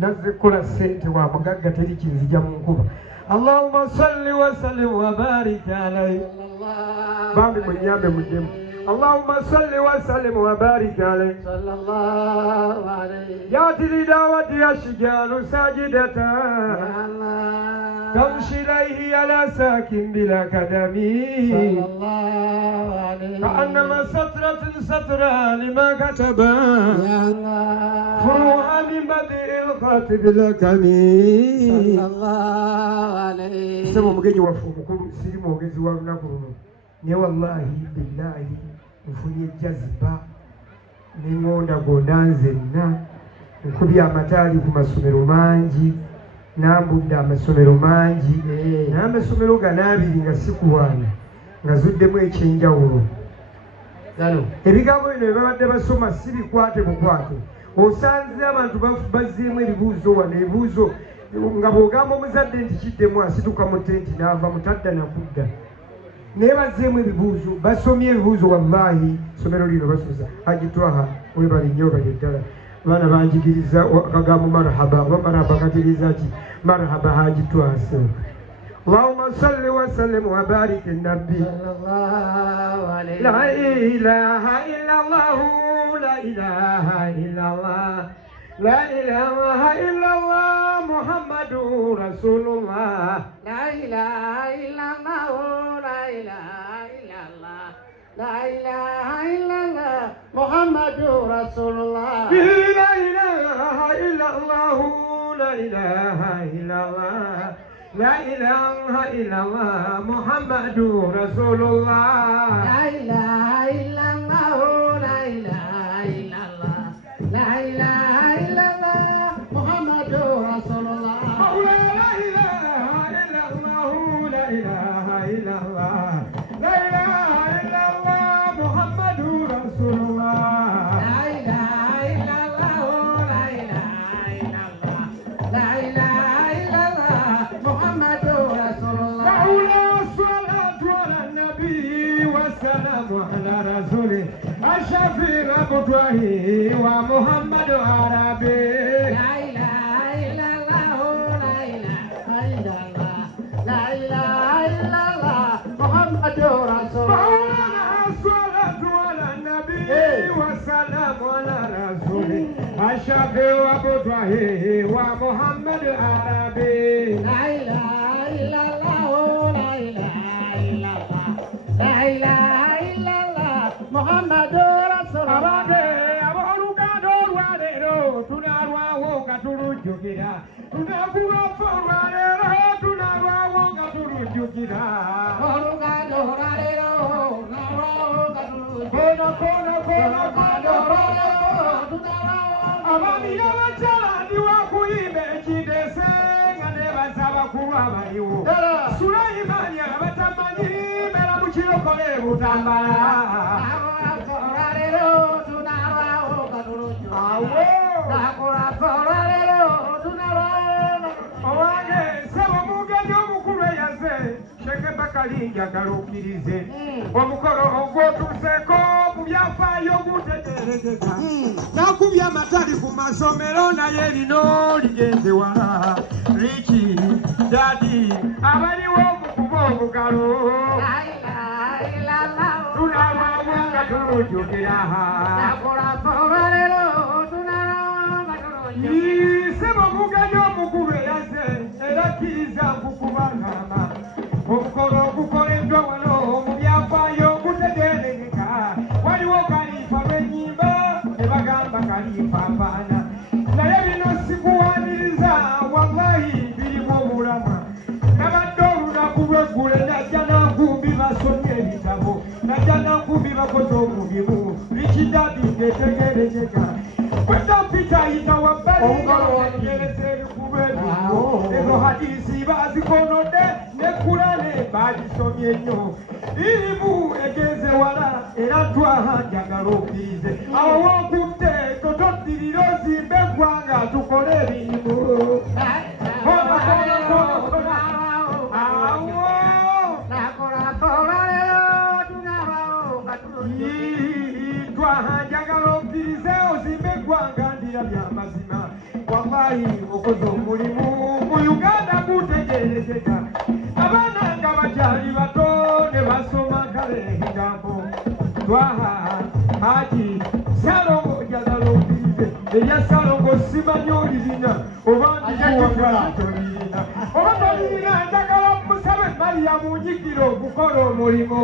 nazze kola sente wa mugagga teri kinzija mu nkuba. Allahumma salli wa sallim wa barik alayhi. Bambi munyambe mudemu. Allahumma salli wa sallim wa barik alayhi. Sallallahu alayhi. Ya tili dawati ya shijalu sajidata. Ya Allah. Tamshi ilayhi ala sakin bila kadami. Sallallahu alayhi. Ka'annama satratun satra lima kataba. Ya Allah. Furuha min badi'il khatib lakami. Sallallahu alayhi. Sema mugenyi wafu mukuru siri mwogezi wa lunaku luno. Ne wallahi billahi nfunye jaziba n'engonda gonda nzenna nkubye amataali ku masomero mangi nambudde amasomero mangi n'amasomero gano abiri nga sikuwaana nga zuddemu ekyenjawulo. Ebigambo bino bye babadde basoma si bikwate bukwate. Osanze abantu bazzeemu ebibuuzo wano ebibuuzo nga bw'ogamba omuzadde nti kiddemu asituka mu tenti n'ava mutadda nakudda. Naye bazzeemu ebibuuzo basomye ebibuuzo wallahi somero lino basoza agitwaha webali nnyo bali ddala abaana banjigiriza akagambo marhaba oba marhaba kategeeza ki marhaba hagitwase. Allahumma salli wa sallim wa barik an-nabi sallallahu alayhi. La ilaha illallah la ilaha illallah la ilaha illallah Muhammadur Rasulullah. La ilaha illallah la ilaha illallah la ilaha illallah Muhammadur Rasulullah. La ilaha illallah la ilaha illallah la ilaha illallah Muhammadur Rasulullah. La ilaha illallah la ilaha illallah la ilaha illallah Muhammadur Rasulullah. La ilaha illallah la ilaha illallah la ilaha illallah Muhammadur Rasulullah. La ilaha illallah la ilaha illallah la ilaha illallah Muhammadur Rasulullah. Salatu ala nabi wa salamu ala rasulih ashafi rabutahi wa Muhammad Arabi. La ilaha illallah la ilaha illallah la ilaha illallah Muhammadur Rasulullah. Salatu ala nabi wa salamu ala rasulih ashafi rabutahi wa Muhammad Arabi. La ilaha illallah la ilaha illallah la ilaha illallah Muhammadur Rasulullah. Abolugado lwaleero tunalwawo nga tulujjukira tunakuwafa olwaleero tunalwawo nga tulujjukira. Olugado lwaleero tunalwawo nga tulujjukira. Olugado lwaleero tunalwawo. Abaami n'abakyala ndiwa kuyimba ekindese nga nebaza abakulu abaliwo. Sulaimaani abatamanyi mera mu kirokole butambala. Owange sebo mugenyi omukulu eyaze Sheke Bakali njagala okkirize omukolo ogwotuuseko mu byafaayo gutegeerekeka nakubya amatali ku masomero naye lino ligenze wala Riki Dadi abaliwo okukuba obugalo tunalwawo nga tulujjukira sebo mugenyi omukulu eyaze era kkiriza nkukuba ngamba omukolo ogukoleddwa wano mu byafaayo gutegeerekeka waliwo kalifa lw'ennyimba ne bagamba kalifa afaana naye bino sikuwaaniriza wallahi birimu obulama nabadde olunaku lw'eggule najja nankumbi basomye ebitabo najja nankumbi bakoze omulimu Richidadi ngetegeerekeka kwetampita ayita wabbali omugereza ebikubo ebyo ezo hadisi bazikonodde ne Kurane bagisomye nnyo irimu egeze wala era twaha njagala okkirize awo wokutte totoddirira ozimbe eggwanga tukole ebirimu twaha njagala okkirize ozimbe eggwanga ndira byamazima wallahi okoze omulimu mu Uganda gutegerekeka abaana nga bakyali bato ne basoma kale ebigambo Twaha Haji Salongo njagala ompirize erya Salongo simanyi olirina oba ndikuwagala tolirina oba tolirina njagala musabe Mariamu nyigiro okukola omulimu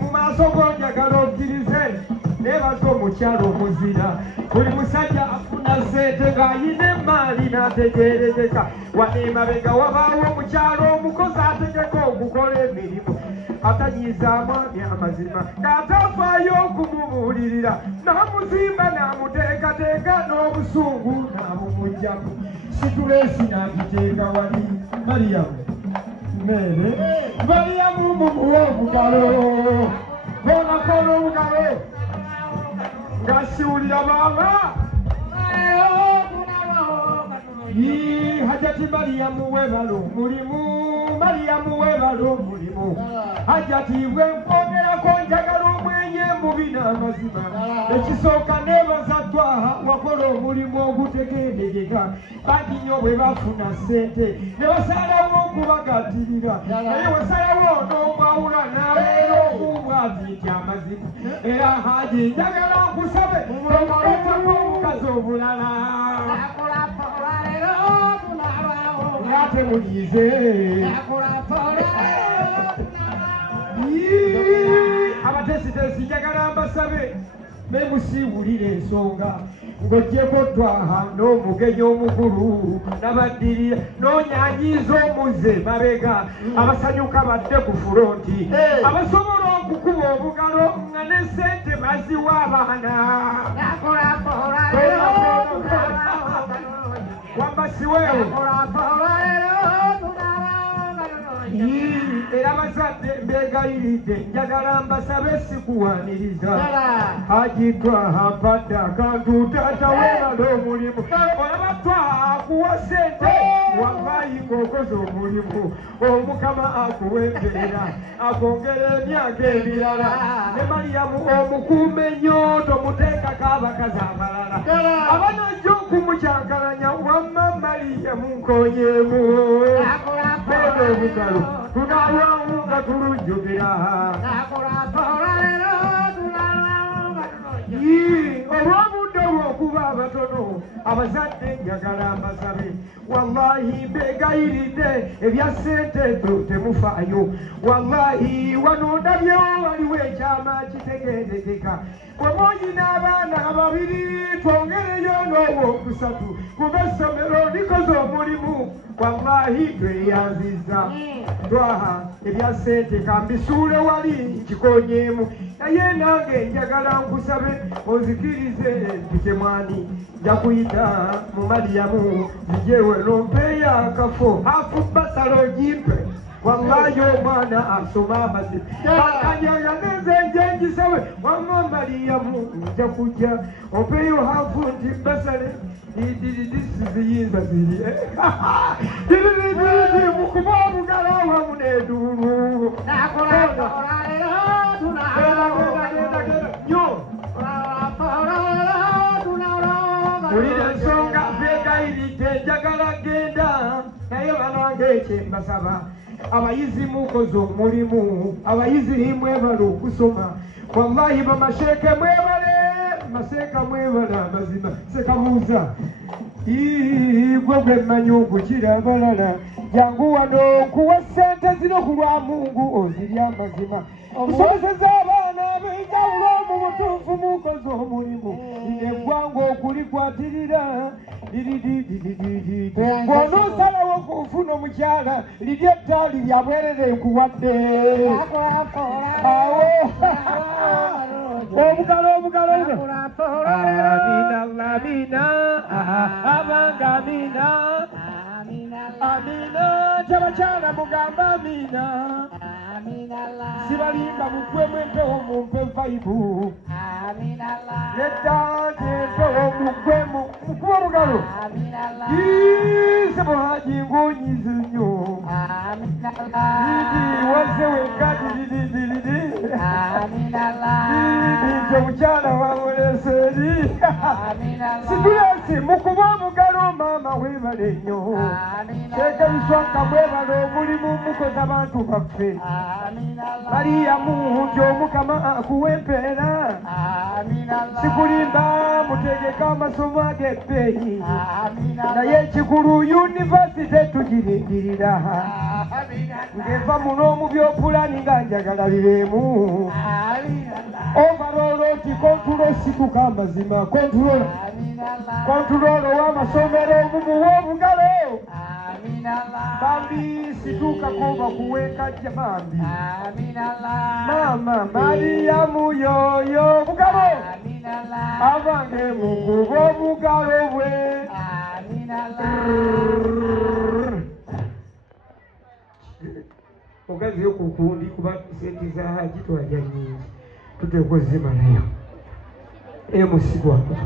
mu maaso go njagala okkirize nebaza omukyalo omuzira buli musajja afuna ssente ng'ayina emaali n'ategeerekeka waneemabega wabaawo omukyalo omukozi ategeka okukola emirimu atanyiza mwami amazima ng'atafaayo okumubuulirira n'amuzimba n'amuteekateeka n'obusungu n'abumugjamu situleesi n'agiteeka wali Mariamu mere Mariamu mumuwa obugalo bonakola obugalo ngasiwulira baba Hajati Mariamu webalo mulimu Mariamu webalo mulimu Hajati wenkogerako njagala omwenye mubi n'amazima ekisooka nebaza Twaha wakola omulimu ogutegeerekeka bangi nnyo bwe bafuna ssente ne basalawo okubagatirira naye wasalawo n'omwawula n'abeera omubwazi nti amazima era Haji njagala nkusabe omuleetako omukazi obulala ate mulize abatesitesi njagala mbasabe memusiibulira ensonga ng'oggyeko Twaha n'omugenyi omukulu n'abaddirira n'onyanyiza omuze mabega abasanyuka badde ku furonti abasobola okukuba obugalo nga ne ssente baziwa abaana wambasiweewo era bazadde mbegayiridde njagala mbasabe sikuwaniriza Haji Twaha mpadde akantu taata webala omulimu olaba Twaha akuwa ssente wallahi ng'okoze omulimu omukama akuwa embeera akwongera emyaka ebirala ne Mariamu omukuume nnyo tomuteekako abakazi abalala abanajja okumucyankalanya wamma Mariamu nkonyeemu beera obugalo tunalwamu nga tulujjukira olw'obudde bw'okuba abatono abazadde njagala mbasabe wallahi mbegayiridde ebya ssente temufaayo wallahi wano ndabyewo waliwo ekyama kitegeerekeka bw'oyina abaana babiri twongereyo n'owookusatu kuba essomero likoze omulimu wallahi tweyanziza Twaha ebya ssente kambisuule wali nkikonyeemu naye nange njagala nkusabe onzikirize ntitemwani nja kuyita mu Mariamu zijewe nompeeyo akafo hafu basalo gimpe wallahi omwana asoma amazima akanyaganeze njengisawe wamma Mariamu nja kujja ompeeyo hafu nti basale ziyinza ziri mukuba obugalo awamu n'eduulu ulira ensonga beegayiridde njagala genda naye banange ekyembasaba abayizi mukoze omulimu abayizi mwebale okusoma wallahi bamasheeke mwebale maseeka mwebale amazima sekabuuza gwe gwemanyi okukira abalala jangu wano nkuwa ssente zino ku lwa Mungu oziri amazima musomeseza abaana ab'enjawulo mu butuufu mukoze omulimu eggwanga okulikwatirira bw'onoosalawo okufuna omukyala liri ettaali lya bwerere nkuwadde awo obugalo amina abanga amina tabakyala mugamba amina sibalimba muggwemu empewo mumpe vaibu nedda empewo muggwemu mukuba obugalo sebo Haji ngonyize nnyo waze weka situlesi mukuba omugalo maama weebale nnyo teeka biswaka mwebale omulimu mukoza abantu baffe baliya mungi omukama akuwa empeera sikulimba mutegeka amasomo ag'ebbeeyi naye ekikulu yunivasite tugirindirira ng'eva muno mu byopulani nga njagala biremu overolo nti kontulo situka amazima kontulo w'amasomero omumuwa obugalo bambi situukako bakuweekajja bambi maama mariyamu yoyo obugalo abange mukuba obugalo bwe ogaziyo ku kundi kuba sente za haji twalya nyingi tuteekwa zimalayo emusigwako